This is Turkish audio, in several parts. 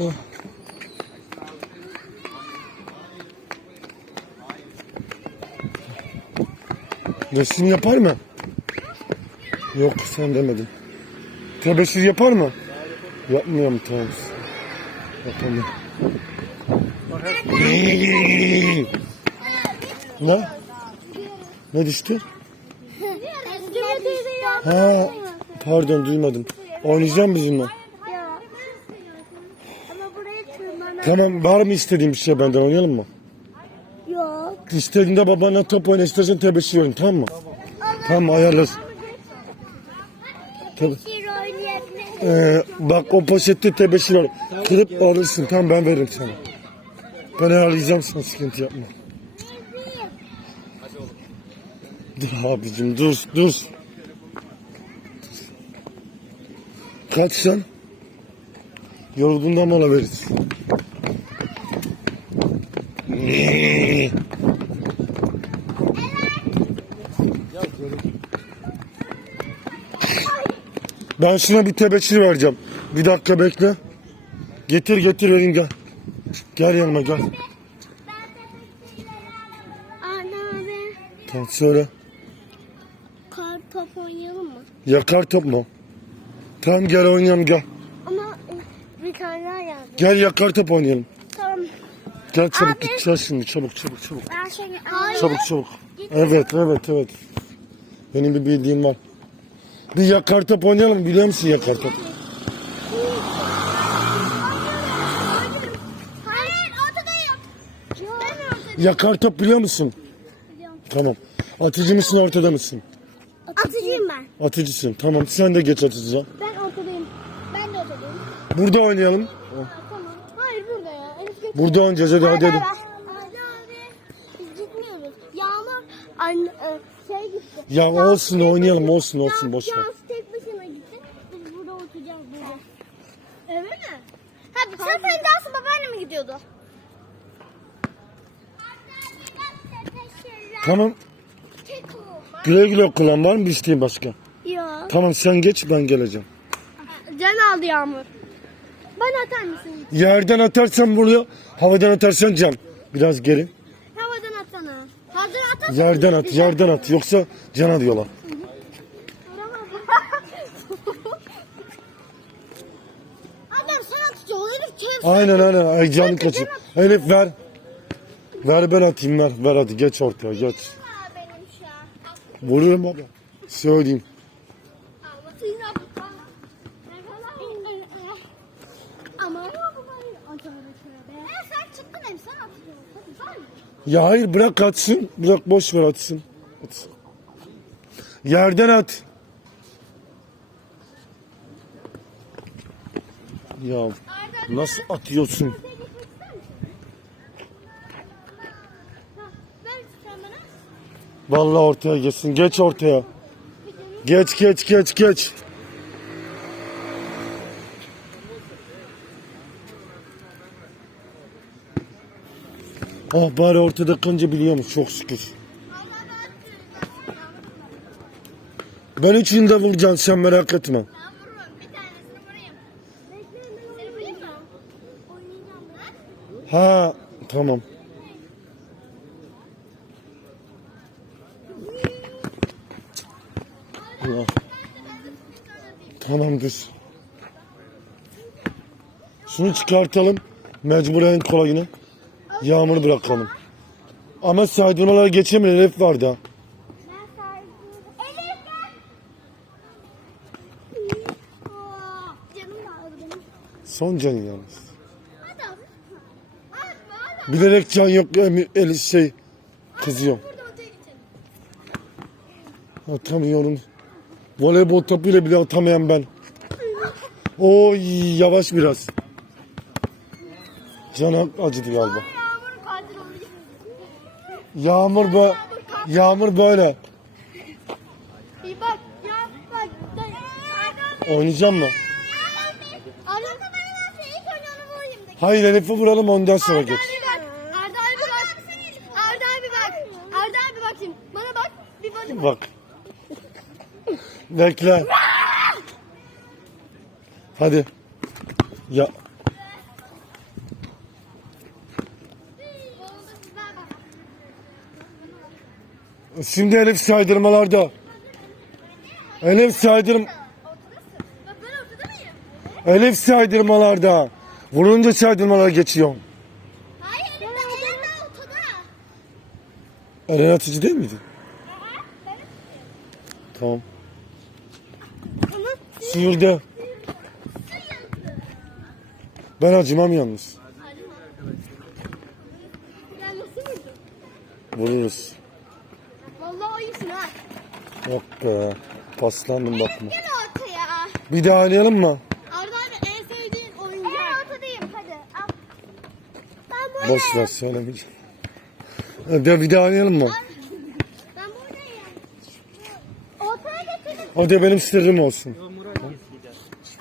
Oh. Resim yapar mı? Yok sen demedin. Tebeşir yapar mı? Yapmıyor mu tamam. Yapamıyor. ne? Ne düştü? Ha, pardon duymadım. Oynayacağım bizimle. Ya. Ama buraya tırmanamam. Tamam var mı istediğin bir şey benden oynayalım mı? Yok. İstediğinde babana top oyna istersen tebeşir oyun tamam mı? Tamam ayarlasın. Tabii. Ee, bak o poşette tebeşir var. Kırıp alırsın tamam ben veririm sana. Ben ayarlayacağım sana sıkıntı yapma. Dur abicim dur dur. Kaç sen? Yorulduğundan mola veririz. Ben şuna bir tebeşir vereceğim. Bir dakika bekle. Getir getir vereyim gel. Gel yanıma gel. Anne abi. Tamam söyle. Kar top oynayalım mı? Yakar top mu? Tamam gel oynayalım gel. Ama e, bir tane daha yazdım. Gel yakar top oynayalım. Tamam. Gel çabuk Abi. gideceğiz şimdi çabuk çabuk çabuk. Ben. Hayır. Çabuk çabuk. Evet evet evet. Benim bir bildiğim var. Bir yakar top oynayalım biliyor musun yakar top? Hayır. Ben. Yakar top biliyor musun? Tamam. Atıcı mısın ortada mısın? Atıcıyım ben. Atıcısın. Tamam sen de geç atıcıya. Ben. Ben de ortadayım. Burada oynayalım. Tamam. Hayır burada ya. Elif geç. Burada oynayacağız hadi hadi. hadi. Abi. Biz gitmiyoruz. Yağmur anne, e, şey gitti. Ya olsun oynayalım olsun olsun boş ver. Cansu tek başına gitti. Biz burada oturacağız burada. Öyle mi? Ha, sen sen Cansu babaanne mi gidiyordu? Tamam Tek güle güle kullan var mı bir isteğin başka? Yok. Tamam sen geç ben geleceğim. Can aldı Yağmur. Bana atar mısın? Yerden atarsan buraya havadan atarsan can. Biraz geri. Havadan atsana. Havadan atar. Yerden at yerden at yoksa cana diyorlar. Adam sen atacaksın. Elif kes. Aynen aynen ay canı kaçır. Elif ver. Ver ben atayım ver. Ver hadi geç ortaya geç. benim şu an. Vururum baba. Söyleyeyim. Anlatayım ya. Ama sen çıktın hem sen atıyorsun. Hadi var mı? Ya hayır bırak atsın. Bırak boş ver atsın. Atsın. Yerden at. Ya nasıl atıyorsun? Vallahi ortaya geçsin. Geç ortaya. Geç geç geç geç. Ah bari ortada kanca biliyormuş çok şükür. Ben üçünü de vuracağım sen merak etme. Ha tamam. Ya. Tamamdır. Şunu çıkartalım. Mecburen kolayını. Yağmur bırakalım. Ama saydırmalara geçemeyen herif var da. Elif. Son can yalnız. Bilerek can yok el, şey kızıyor. Atamıyorum. Voleybol topuyla bile atamayan ben. Oy yavaş biraz. Canım acıdı galiba. Yağmur bu. Yağmur böyle. Bir bak. Ya bak. Arda Oynayacağım mı? Arda ben. Hayır Elif'i vuralım ondan sonra geç. Arda abi bak. Arda abi bak. Arda abi bak. Arda abi bak şimdi. Bana bak. Bir bana bak. Bak. Bekle. Hadi. Ya Şimdi Elif saydırmalarda. Elif saydırm? Elif saydırmalarda. Vurunca saydırmalara geçiyor. Hayır ortada. Eren atıcı değil miydi? Aha, evet. Tamam. Ama Sıyırdı. Ben acımam yalnız. Vururuz. Yok be. Paslandım bakma. Gel ortaya. Bir daha oynayalım mı? Arda abi en sevdiğin oyuncak. En ortadayım hadi al. Ben buradayım. Boş ver söylemeyeceğim. Hadi bir daha oynayalım mı? Ben buradayım. Ortaya getirdim. Da benim sırrım olsun.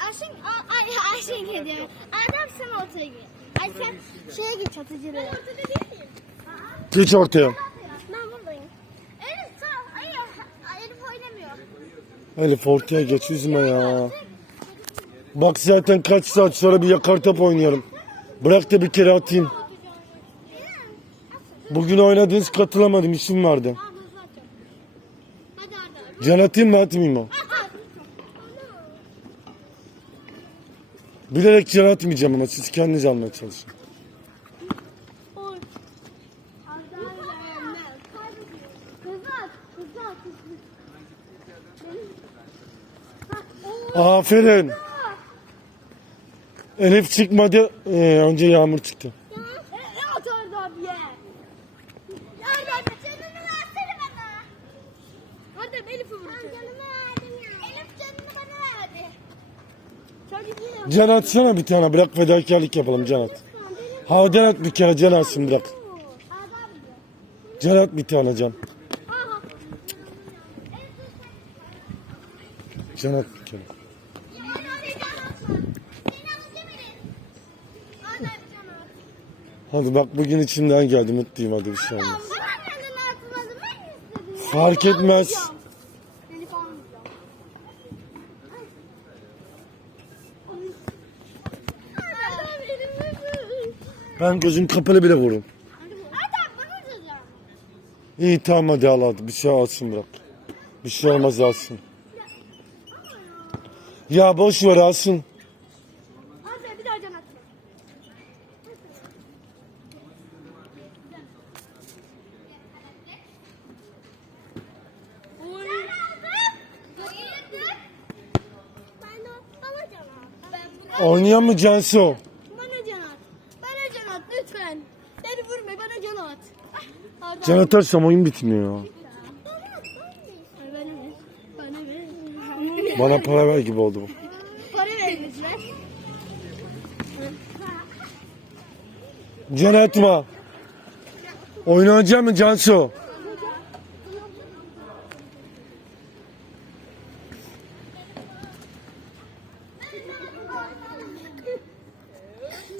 Ayşen, a- ay Ayşen geliyor. Adam sen ortaya gir. Ay sen şeye git çatıcılığa. Ben ortada değil miyim? Geç ortaya. Ben buradayım. Elif sağ. Ay, ay, Elif oynamıyor. Elif ortaya geç üzme ya. Bak zaten kaç saat sonra bir yakar top oynuyorum. Bırak da bir kere atayım. Bugün oynadınız katılamadım işim vardı. Can atayım mı atmayayım mı? Bilerek can atmayacağım ama siz kendiniz almaya çalışın. Oy. Arda abi. Hızlı at. Hızlı at. Hızlı. Ha, oy. Aferin. Elif çıkmadı. Ee, önce Yağmur çıktı. Can atsana bir tane bırak fedakarlık yapalım can at. Havadan at bir kere can atsın bırak. Can at bir tane can. Can at bir kere. Arda abi can atma. Beni alacaksın. Arda abi can at. Hadi bak bugün içimden geldi mutluyum hadi bir şey olmaz. Fark etmez. Ben gözüm kapalı bile vururum. İyi tamam hadi al hadi bir şey alsın bırak. Bir şey olmaz alsın. Ya boş ver alsın. Arda bir daha can atma. Oy. Ben de bana can at. Ben Oynayan mı Cansu? Bana can at. Bana can at lütfen. Beni vurma bana can at. Arda Can atarsam oyun bitmiyor Bana ver. Bana ver. Bana para ver gibi oldu bu. Para ver lütfen. Can atma. Oynayacak mı Cansu?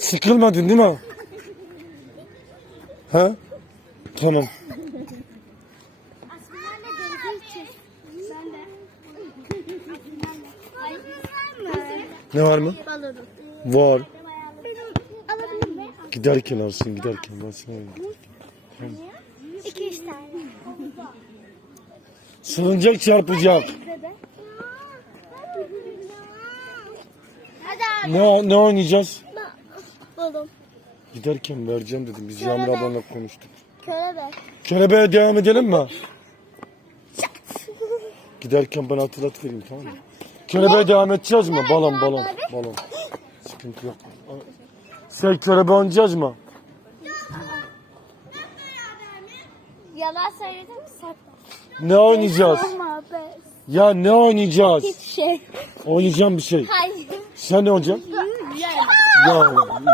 Sıkılmadın değil mi? Ha? Tamam. Ne var mı? Var. Giderken alsın giderken ben sana vereyim. İki üç tane. Sığınacak çarpacak. Ne, ne oynayacağız? Giderken vereceğim dedim. Biz Yağmur ablanla konuştuk. Kelebek. Kelebeğe devam edelim mi? Giderken ben hatırlat vereyim tamam mı? Kelebeğe devam edeceğiz mi? Balon balon balon. Sıkıntı yok. Sen kelebe oynayacağız mı? Yalan söyledim mi sakla? Ne oynayacağız? Ya ne oynayacağız? Hiçbir şey. Oynayacağım bir şey. Hayır. Sen ne oynayacaksın? Ya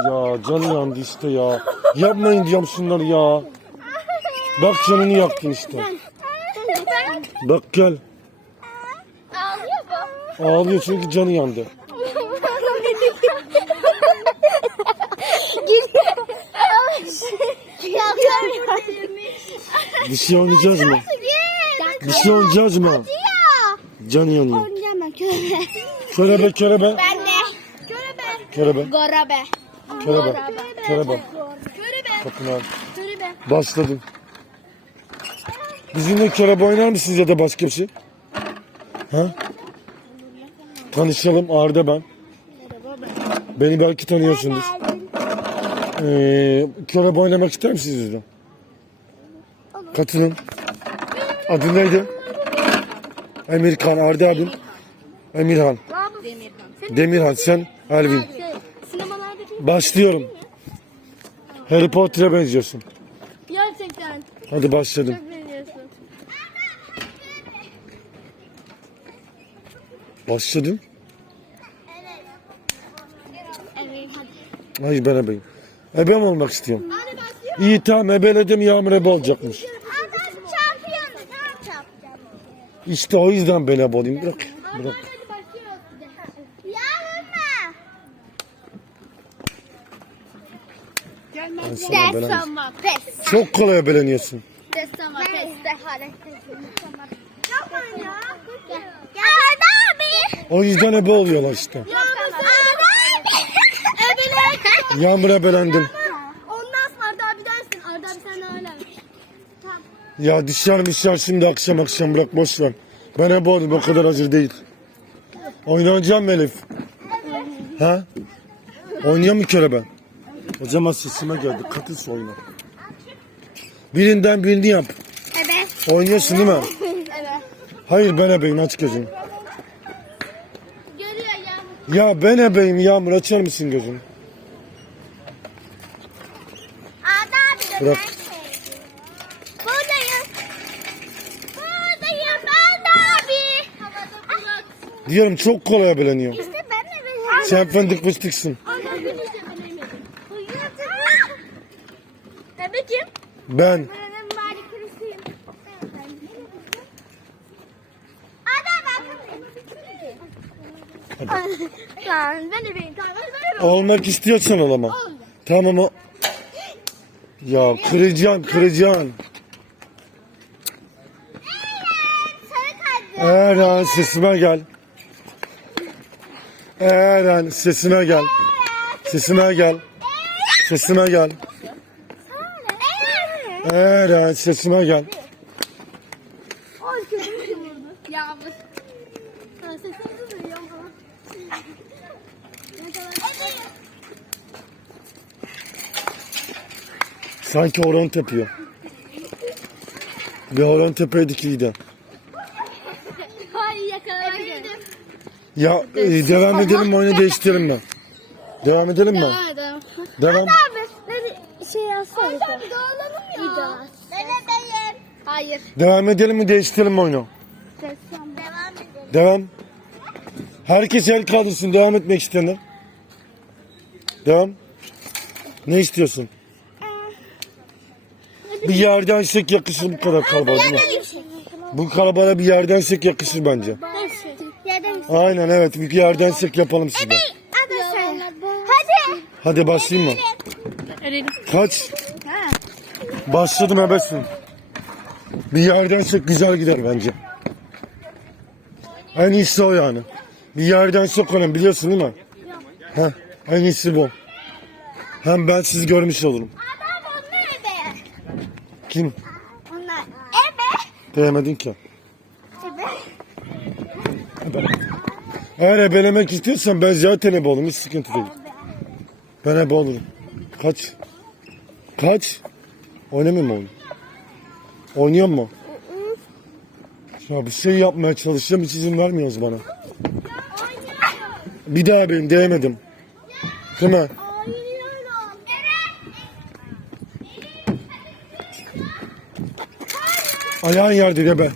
ya canı yandı işte ya. Yapmayın diyorum şunları ya. Bak canını yaktın işte. Bak gel. Ağlıyor çünkü canı yandı. Bir şey oynayacağız mı? Bir şey oynayacağız mı? Canı yanıyor. Ben köre. Körebe körebe. Ben de. Körebe. Körebe. Gorabe. Körebe. Körebe. Körebe. Başladım. Bizimle körebe oynar mısınız ya da başka bir şey? Ha? Tanışalım Arda ben. Beni belki tanıyorsunuz. Ee, körebe oynamak ister misiniz bizle? Katılın. Adın neydi? Emirkan, Arda abim. Emirhan. Demirhan. Demirhan, sen Elvin. Başlıyorum. Harry Potter'a benziyorsun. Gerçekten. Hadi başladım. Çok beğeniyorsun. Başladım. Evet. Hayır ben ebeyim. Ebem olmak istiyorum. Hadi. İyi tamam ebeledim yağmur ebe olacakmış. Adam şampiyon. Ne yapacağım? İşte o yüzden ben ebe olayım. Bırak. Bırak. De Yapmayın ya. Ya Arda abi. O yüzden ebe oluyorlar işte. Yağmur ebelendim. Ondan sonra Arda abi dersin. Arda abi sen hala. Tamam. Ya düşer düşer şimdi akşam akşam bırak boş ver. Ben ebe olayım o kadar hazır değil. Oynayacağım Elif? Ha? Oynuyor mu köre ben? O zaman sesime geldi. Katıl şu oyuna. Birinden birini yap. Evet. Oynuyorsun değil mi? Evet. Hayır ben ebeyim aç gözünü. Görüyor ya. Ya ben ebeyim Yağmur açar mısın gözünü? Arda abi Bırak. Buradayım. Buradayım Arda abi. Havada bırak. Diyorum çok kolay ebeleniyor. İşte ben de benim. Sen fındık fıstıksın. Arda abi de benim. Bebekim. Ben. Benim bari kırısıyım. Arda ben Tamam ben de benim. Tamam ben de benim. Olmak istiyorsan ol ama. Tamam o. Ya kıracaksın kıracaksın. Eren sesime gel. Eren sesime gel. Sesime gel. Sesime gel. Eren sesime gel. Ay vurdu. Yağmur. Ha, sesimizi duyuyorum ama. Sanki horon tepiyor. Bir horon tepeydik iyiydi. Ay yakaladım. Ya e, devam edelim mi oyunu değiştirelim mi? Devam edelim mi? Devam. Devam. Abi beni şey yazsana. Abi dağılalım ya. Ben edeyim. Hayır. Devam edelim mi değiştirelim mi oyunu? Devam edelim. Devam. Herkes el kaldırsın devam etmek isteyenler. Devam. Ne istiyorsun? Bir yerden sek yakışır bu kadar kalabalık? Bu kalabalığa bir yerden sek yakışır bence. Aynen evet bir yerden sek yapalım size. Hadi sen. Hadi. Hadi başlayayım mı? Kaç? Başladım ebesin. Bir yerden sek güzel gider bence. En iyisi o yani. Bir yerden sok onu biliyorsun değil mi? Heh, en iyisi bu. Hem ben sizi görmüş olurum. Adam onlar ebe. Kim? Onlar ebe. Değmedin ki. Ebe. Eğer ebelemek istiyorsan ben zaten ebe olurum. Hiç sıkıntı değil. Ben ebe olurum. Kaç? Kaç? Oynamayayım mı oyunu? Oynuyor mu? Ya bir şey yapmaya çalışıyorum hiç izin vermiyoruz bana. Bir daha benim değmedim. Değil mi? Ayağın yerde de be.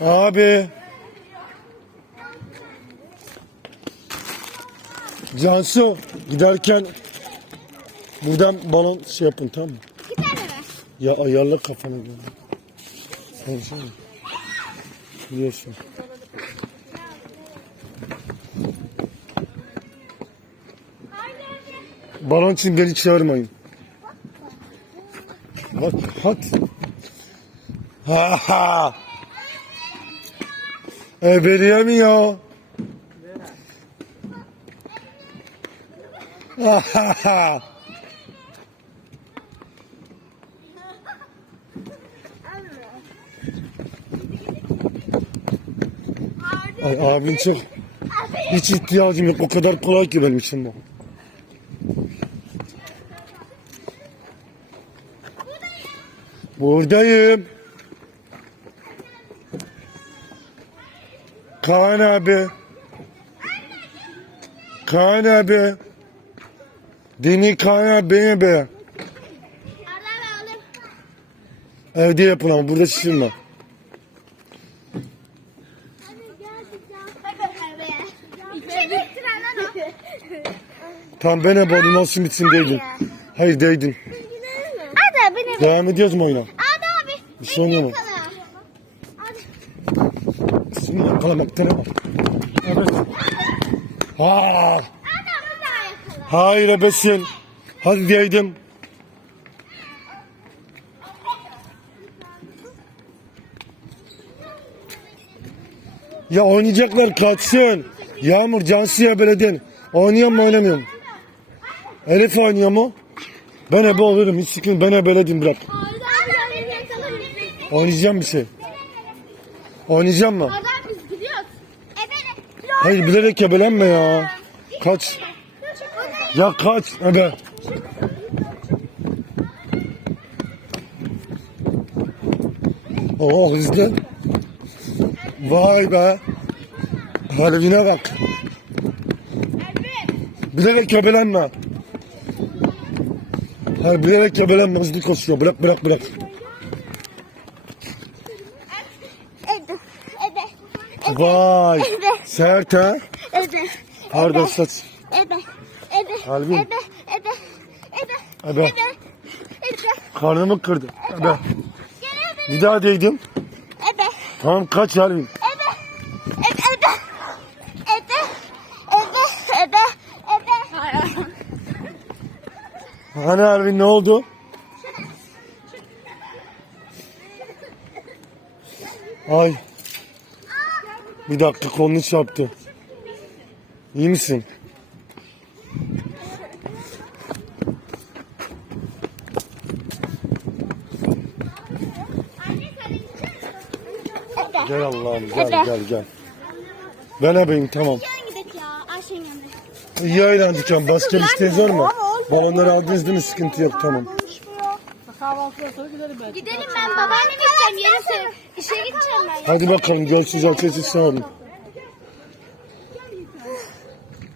Abi. Cansu giderken buradan balon şey yapın tamam mı? İki tane ver. Ya ayarla. Sen şey mi? Biliyorsun. Balon için beni çağırmayın. Bak hadi. Ha ha. Ebeleyemiyor. Ha ha ha. Ay abin çok. Hiç ihtiyacım yok. O kadar kolay ki benim için bu. Buradayım. Kaan abi. Kaan abi. Dini Kaan abi be. Evde yapın ama burada şişirme. Tamam ben oldum olsun bitsin değildin. Hayır değdin. Hadi abi ne? Devam ediyoruz mu oyuna? Hadi abi. Bir şey. Seni yakalamakta ne var? Evet. Ha, hayır ebesin. Hadi değdim. Ya oynayacaklar kaçsın. Yağmur Cansu'ya beledin. Oynuyor mu oynamıyor mu? Elif oynuyor mu? Ben ebe olurum. Hiç sıkıntı Ben bırak. Abi beni yakala. Oynayacağım bir şey. Oynayacağım mı? Abi biz gidiyoruz. Hayır bilerek ebelenme ya. Kaç. Ya kaç ebe. Oo hızlı. Vay be. Halevine bak. Bilerek ebelenme. Hayır bilerek ebelenme hızlı koşuyor. Bırak bırak bırak. Vay. Sert ha. Pardon saç. Ede. Ebe. Karnımı kırdı. Ebe. Bir daha değdim. Tamam kaç Halvin. Ebe. Ebe. Ebe. Ebe. Ebe. Ebe. Ebe. Hani Halvin ne oldu? Ay. Bir dakika kolunu çarptı. İyi misin? Gel Allah'ım gel Ebe. gel gel. Ben ebeyim tamam. Gidelim ya. Ayşe'nin yanına. İyi eğlendik ama başka bir isteğiniz var mı? Balonları aldınız değil mi? Sıkıntı yok tamam. Gidelim ben babaanneme gideceğim. Yarın işe gideceğim ben. Hadi bakalım görüşürüz açısı sağ olun.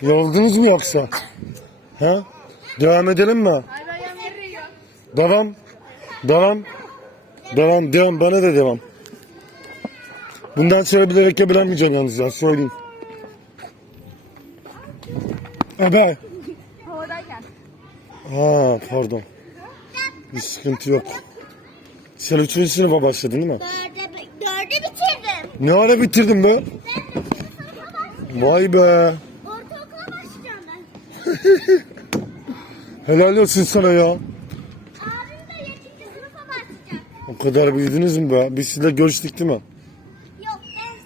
Yoruldunuz mu yoksa? Ha? Devam edelim mi? Devam. Devam. Devam. Devam. Bana da devam. Bundan sonra bilerek yapabilmeyeceğim yalnız ya. Söyleyeyim. Ebe. Ha pardon. Bir sıkıntı yok. Sen üçüncü sınıfa başladın değil mi? Dörde, dörde bitirdim. Ne ara bitirdin be? Vay be. Ortaokula başlayacağım ben. Helal olsun sana ya. Abim de yedinci sınıfa başlayacak. O kadar büyüdünüz mü be? Biz sizle görüştük değil mi? Yok ben...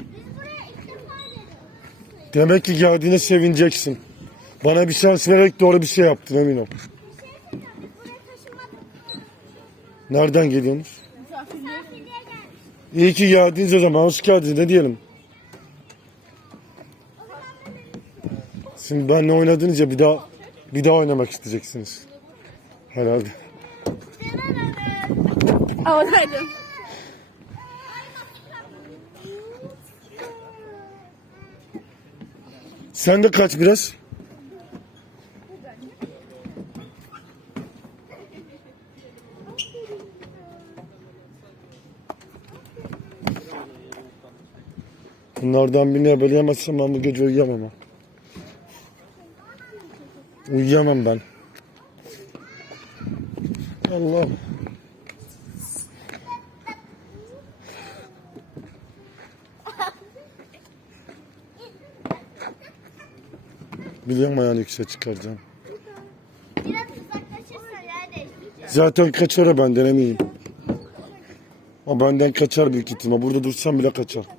Biz buraya ilk defa geldik. Demek ki geldiğine sevineceksin. Bana bir şans vererek doğru bir şey yaptın buraya taşınmadık. Nereden geliyorsunuz? İyi ki geldiniz o zaman. Hoş geldiniz. Ne diyelim? Şimdi benimle oynadınca bir daha bir daha oynamak isteyeceksiniz. Herhalde. Havadaydım. Sen de kaç biraz. Bunlardan birini ebeleyemezsem ben bu gece uyuyamam. Uyuyamam ben. Allah. Biliyorum ayağını yüksek çıkaracağım. Zaten kaçar o benden eminim. O benden kaçar büyük ihtimal. Burada dursam bile kaçar.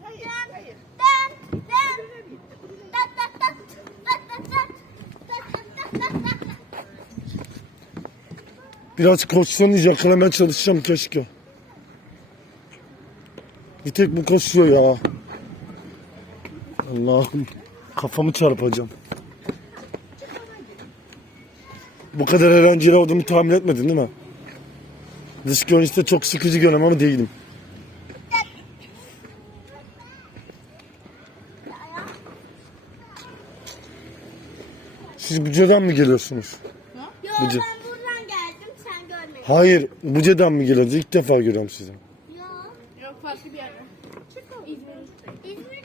Biraz koşsanız yakalamaya çalışacağım keşke. Bir tek bu koşuyor ya. Allah'ım kafamı çarpacağım. Bu kadar eğlenceli olduğumu tahmin etmedin değil mi? Dış görünüşte çok sıkıcı görünüyorum ama değilim. Siz Buca'dan mı geliyorsunuz? Yo Bıcı. ben buradan geldim sen görmedin. Hayır, Buca'dan mı geliyorsunuz? İlk defa görüyorum sizi. Yo. Yok farklı bir yerden. İzmir'de. İzmir'de.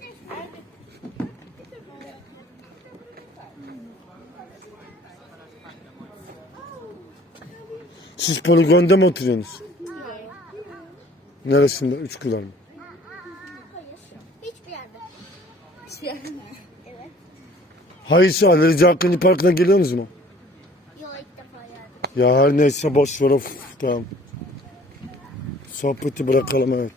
Siz poligonda mı oturuyorsunuz? Neresinde? Üç kulak mı? Hayır. Hiçbir yerde. Hiçbir yerden. Evet. Hayır, siz Alerji Hakkı'nın parkına geliyorsunuz mu? Yo ilk defa geldim. Ya her neyse boş ver of tamam. Sohbeti bırakalım evet.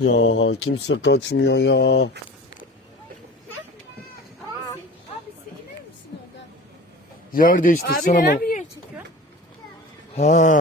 Ya kimse kaçmıyor ya. Yer değiştirsene Abi ama. neden yere çekiyor? Ha.